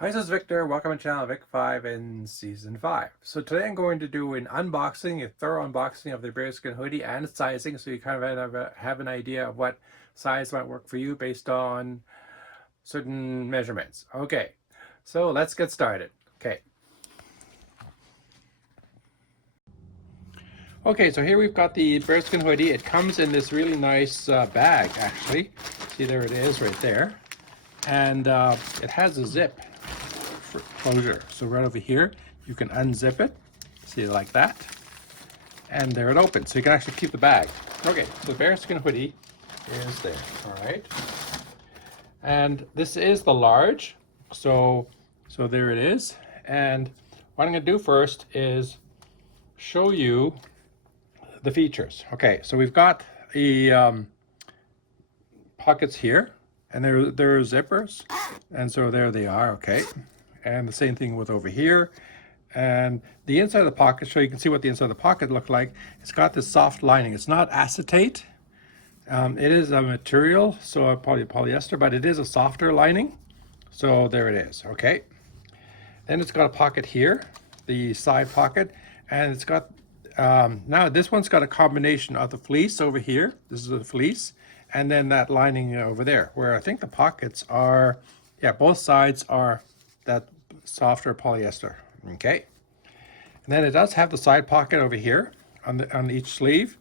Hi, this is Victor. Welcome to channel Vic5 in Season 5. So today I'm going to do an unboxing, a thorough unboxing of the Baerskin hoodie and sizing, so you kind of have an idea of what size might work for you based on certain measurements. Okay, so let's get started. Okay, so here we've got the Baerskin hoodie. It comes in this really nice bag, actually. See, there it is right there. And it has a zip for closure. So right over here, you can unzip it. See, like that. And there it opens. So you can actually keep the bag. Okay, so the Baerskin hoodie is there. All right. And this is the large. So there it is. And what I'm going to do first is show you the features. Okay, so we've got the pockets here, and there are zippers, and so there they are. Okay, and the same thing with over here, and the inside of the pocket, so you can see what the inside of the pocket look like. It's got this soft lining. It's not acetate. It is a material, so probably polyester, but it is a softer lining. So there it is. Okay, then it's got a pocket here, the side pocket, and it's got now this one's got a combination of the fleece over here. This is the fleece, and then that lining over there, where I think the pockets are, yeah, both sides are that softer polyester. Okay, and then it does have the side pocket over here on each sleeve,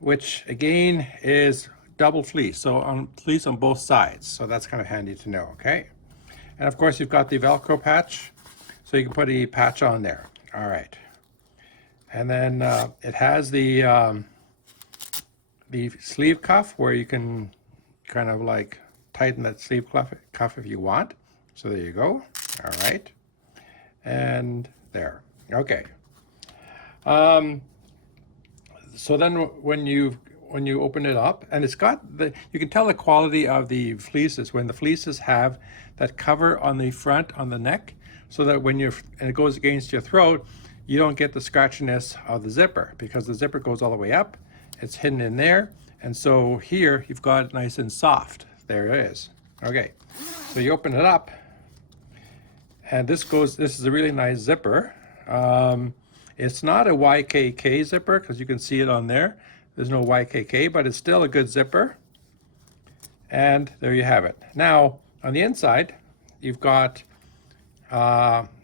which again is double fleece, so on fleece on both sides. So that's kind of handy to know. Okay, and of course you've got the Velcro patch, so you can put a patch on there. All right. And then it has the sleeve cuff where you can kind of like tighten that sleeve cuff if you want. So there you go. All right. And there. Okay. So then when you open it up, and it's got you can tell the quality of the fleeces when the fleeces have that cover on the front on the neck, so that when and it goes against your throat, you don't get the scratchiness of the zipper, because the zipper goes all the way up. It's hidden in there. And so here you've got it nice and soft. There it is. Okay, so you open it up, and this is a really nice zipper. It's not a YKK zipper, because you can see it on there. There's no YKK, but it's still a good zipper. And there you have it. Now, on the inside, you've got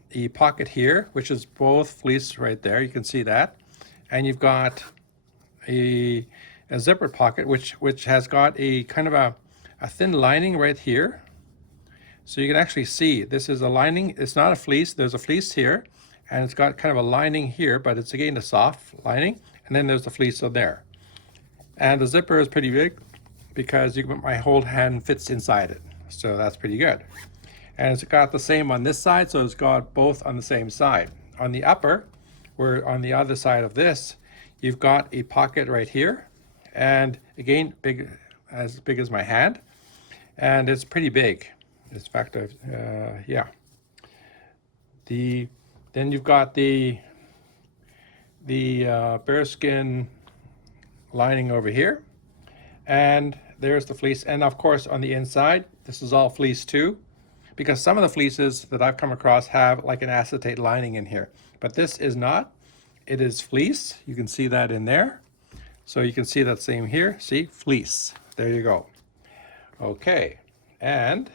the pocket here, which is both fleece right there. You can see that. And you've got a zipper pocket, which has got a kind of a thin lining right here. So you can actually see this is a lining. It's not a fleece. There's a fleece here, and it's got kind of a lining here, but it's again a soft lining. And then there's the fleece on there. And the zipper is pretty big, because my whole hand fits inside it. So that's pretty good. And it's got the same on this side, so it's got both on the same side. On the upper, where on the other side of this, you've got a pocket right here, and again, as big as my hand, and it's pretty big. In fact, yeah. Then you've got the bearskin lining over here, and there's the fleece. And of course, on the inside, this is all fleece too, because some of the fleeces that I've come across have like an acetate lining in here, but this is not. It is fleece. You can see that in there. So you can see that same here. See, fleece. There you go. Okay, and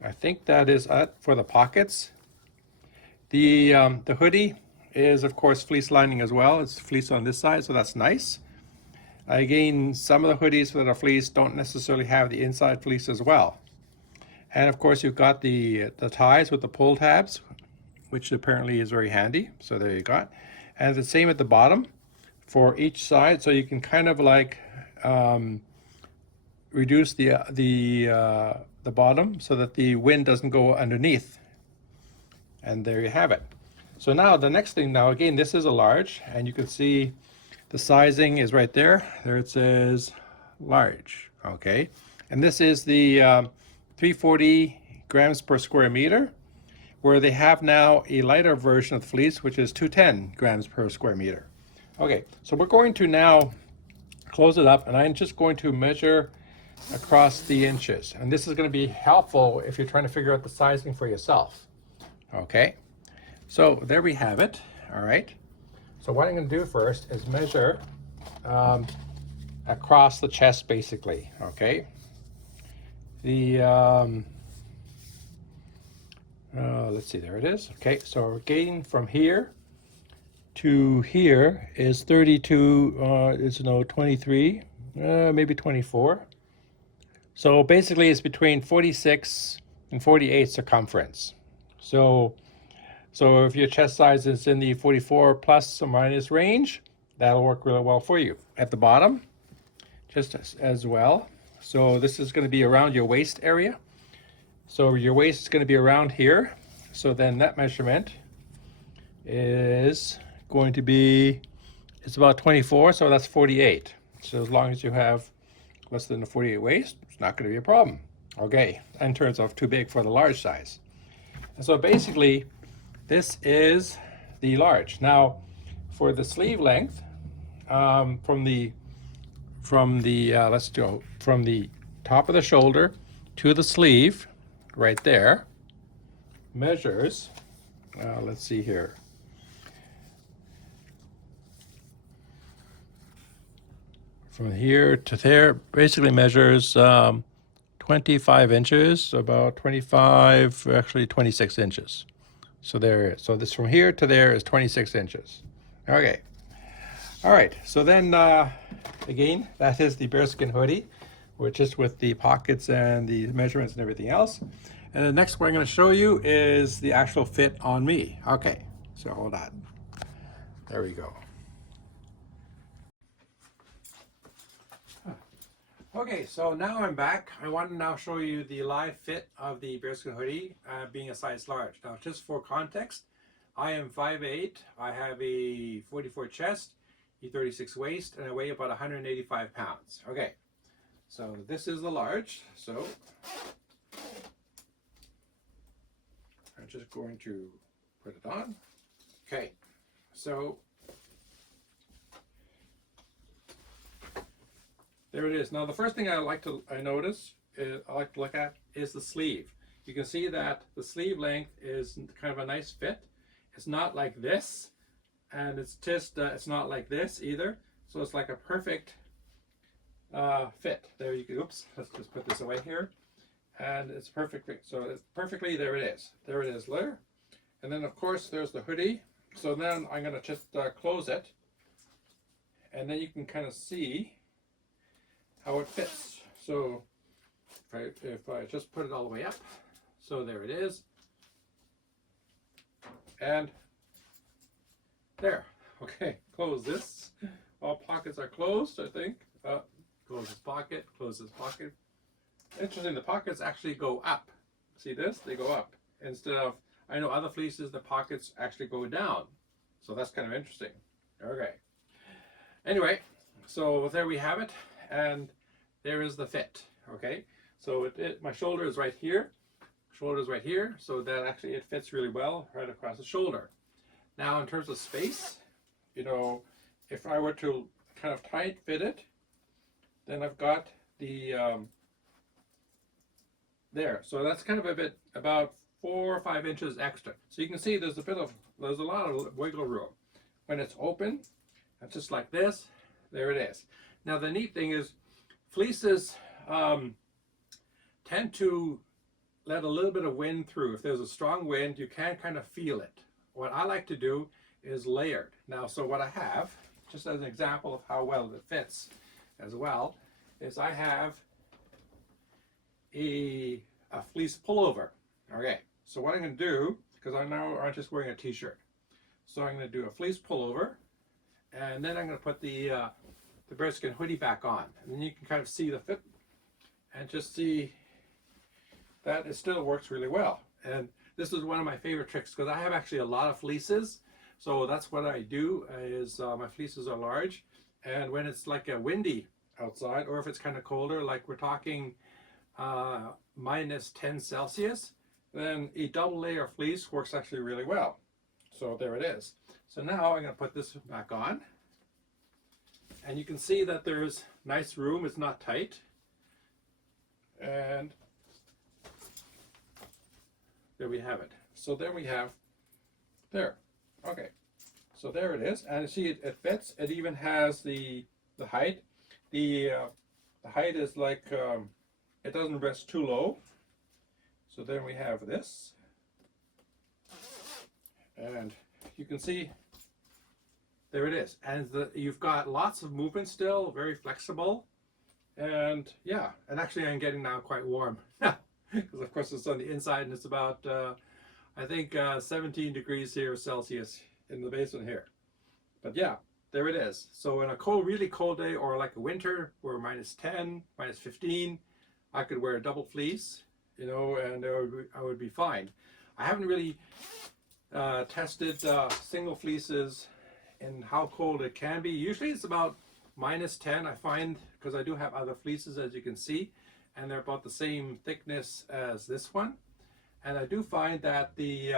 I think that is it for the pockets. The hoodie is of course fleece lining as well. It's fleece on this side, so that's nice. Again, some of the hoodies that are fleece don't necessarily have the inside fleece as well. And of course, you've got the ties with the pull tabs, which apparently is very handy. So there you go. And the same at the bottom for each side, so you can kind of like reduce the bottom so that the wind doesn't go underneath. And there you have it. So now the next thing, now again, this is a large, and you can see the sizing is right there. There it says large. Okay, and this is the 340 grams per square meter, where they have now a lighter version of the fleece, which is 210 grams per square meter. Okay, so we're going to now close it up, and I'm just going to measure across the inches. And this is going to be helpful if you're trying to figure out the sizing for yourself. Okay, so there we have it. All right, so what I'm going to do first is measure across the chest, basically. Okay, the let's see, there it is. Okay, so our gain from here to here is 32, it's no 23, maybe 24. So basically it's between 46 and 48 circumference. So if your chest size is in the 44 plus or minus range, that'll work really well for you. At the bottom, just as well. So this is going to be around your waist area. So your waist is going to be around here. So then that measurement is going to be, it's about 24, so that's 48. So as long as you have less than a 48 waist, it's not going to be a problem. Okay, in terms of too big for the large size. And so basically, this is the large. Now, for the sleeve length, from the let's go from the top of the shoulder to the sleeve, right there, measures. Let's see here. From here to there, basically measures 25 inches, about 25, actually 26 inches. So there it is. So this from here to there is 26 inches. Okay. All right. So then, again, that is the Baerskin hoodie, which is with the pockets and the measurements and everything else. And the next one I'm going to show you is the actual fit on me. Okay. So hold on. There we go. Okay, so now I'm back. I want to now show you the live fit of the Baerskin hoodie, being a size large. Now, just for context, I am 5'8". I have a 44 chest, a 36 waist, and I weigh about 185 pounds. Okay, so this is the large. So I'm just going to put it on. Okay, so there it is. Now the first thing I like to look at is the sleeve. You can see that the sleeve length is kind of a nice fit. It's not like this, and it's just it's not like this either. So it's like a perfect fit. There you go. Oops, let's just put this away here, and it's perfect fit. So it's perfectly, there it is. There it is there. And then of course there's the hoodie. So then I'm going to just close it, and then you can kind of see how it fits. So if I just put it all the way up, so there it is, and there. Okay, close this. All pockets are closed, I think. Close this pocket, close this pocket. Interesting, the pockets actually go up. See this? They go up. Instead of, I know other fleeces, the pockets actually go down. So that's kind of interesting. Okay. Anyway, so there we have it. And there is the fit. Okay, so my shoulder is right here, so that actually it fits really well right across the shoulder. Now in terms of space, you know, if I were to kind of tight fit it, then I've got the there, so that's kind of about 4 or 5 inches extra. So you can see there's a lot of wiggle room. When it's open, and just like this, there it is. Now the neat thing is, fleeces tend to let a little bit of wind through. If there's a strong wind, you can kind of feel it. What I like to do is layered. Now, so what I have, just as an example of how well it fits as well, is I have a fleece pullover. Okay, so what I'm going to do, because I now aren't just wearing a t-shirt, so I'm going to do a fleece pullover, and then I'm going to put the Baerskin hoodie back on, and then you can kind of see the fit and just see that it still works really well. And this is one of my favorite tricks, because I have actually a lot of fleeces, so that's what I do is my fleeces are large, and when it's like a windy outside, or if it's kind of colder, like we're talking minus 10 Celsius, then a double layer fleece works actually really well. So there it is. So now I'm going to put this back on, and you can see that there's nice room. It's not tight, And there we have it. So then we have there. Okay. So there it is, and see it fits. It even has the height. The height is like it doesn't rest too low. So then we have this, and you can see there it is, and you've got lots of movement still, very flexible, and yeah, and actually I'm getting now quite warm because of course it's on the inside and it's about I think 17 degrees here Celsius in the basement here. But yeah, there it is. So in a cold, really cold day, or like a winter where -10, -15, I could wear a double fleece, you know, and I would be fine. I haven't really tested single fleeces and how cold it can be. Usually it's about -10, I find, because I do have other fleeces, as you can see, and they're about the same thickness as this one. And I do find that the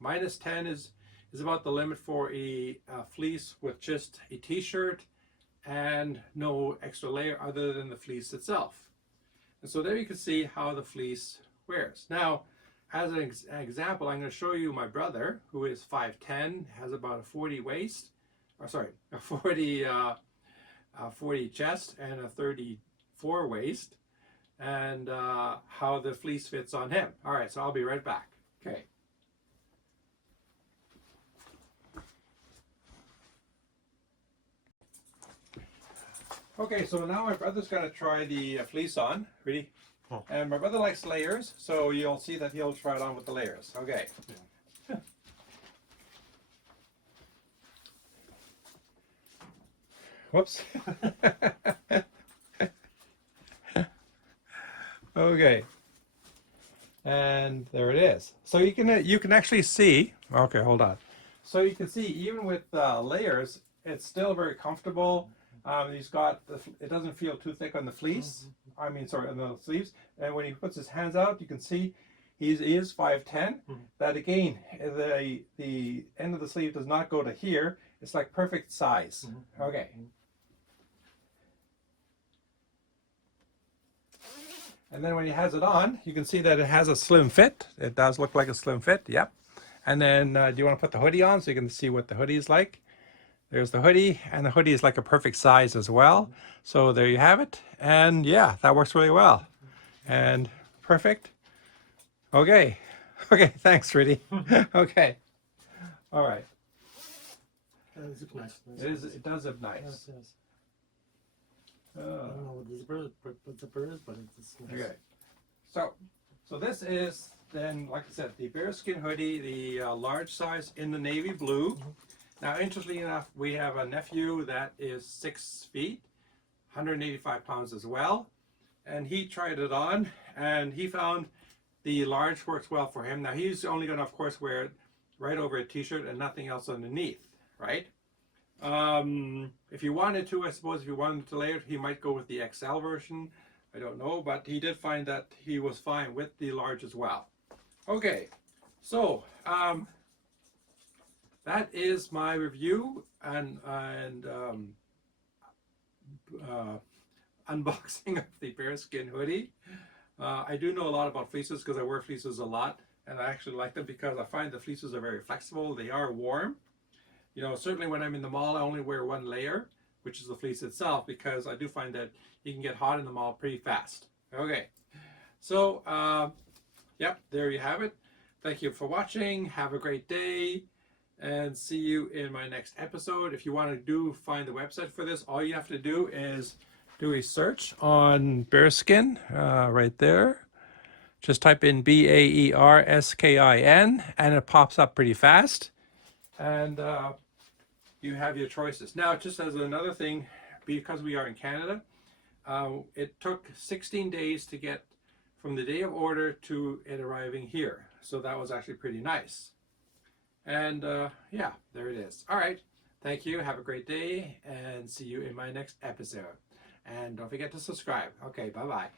-10 is about the limit for a fleece with just a t-shirt and no extra layer other than the fleece itself. And so there you can see how the fleece wears. Now, as an example, I'm going to show you my brother, who is 5'10", has about a 40 waist, or sorry, a 40 chest and a 34 waist, and how the fleece fits on him. All right, so I'll be right back. Okay. Okay, so now my brother's going to try the fleece on. Ready? Oh. And my brother likes layers, so you'll see that he'll try it on with the layers. Okay. Yeah. Whoops. Okay. And there it is. So you can actually see. Okay, hold on. So you can see even with layers, it's still very comfortable. He's got it doesn't feel too thick on the fleece. I mean, sorry, on the sleeves. And when he puts his hands out, you can see he is 5'10". That again, the end of the sleeve does not go to here. It's like perfect size. Okay. And then when he has it on, you can see that it has a slim fit. It does look like a slim fit. Yep. And then do you want to put the hoodie on so you can see what the hoodie is like? There's the hoodie, and the hoodie is like a perfect size as well. So there you have it. And yeah, that works really well. And perfect. Okay. Okay, thanks, Rudy. Okay. All right. It does look nice. Yes, yes. I don't know what the zipper is, but it's nice. Okay. So this is then, like I said, the Baerskin hoodie, the large size in the navy blue. Now, interestingly enough, we have a nephew that is 6 feet, 185 pounds as well, and he tried it on, and he found the large works well for him. Now, he's only going to, of course, wear it right over a t-shirt and nothing else underneath, right? If you wanted to, I suppose, if you wanted to layer it, he might go with the XL version. I don't know, but he did find that he was fine with the large as well. Okay, so that is my review and unboxing of the Baerskin hoodie. I do know a lot about fleeces because I wear fleeces a lot, and I actually like them because I find the fleeces are very flexible. They are warm. You know, certainly when I'm in the mall, I only wear one layer, which is the fleece itself, because I do find that you can get hot in the mall pretty fast. Okay, so yep, there you have it. Thank you for watching. Have a great day, and see you in my next episode. If you want to find the website for this, all you have to do is do a search on Baerskin right there. Just type in Baerskin, and it pops up pretty fast. And you have your choices. Now, just as another thing, because we are in Canada, it took 16 days to get from the day of order to it arriving here. So that was actually pretty nice. And yeah, there it is. All right. Thank you. Have a great day, and see you in my next episode. And don't forget to subscribe. Okay, bye-bye.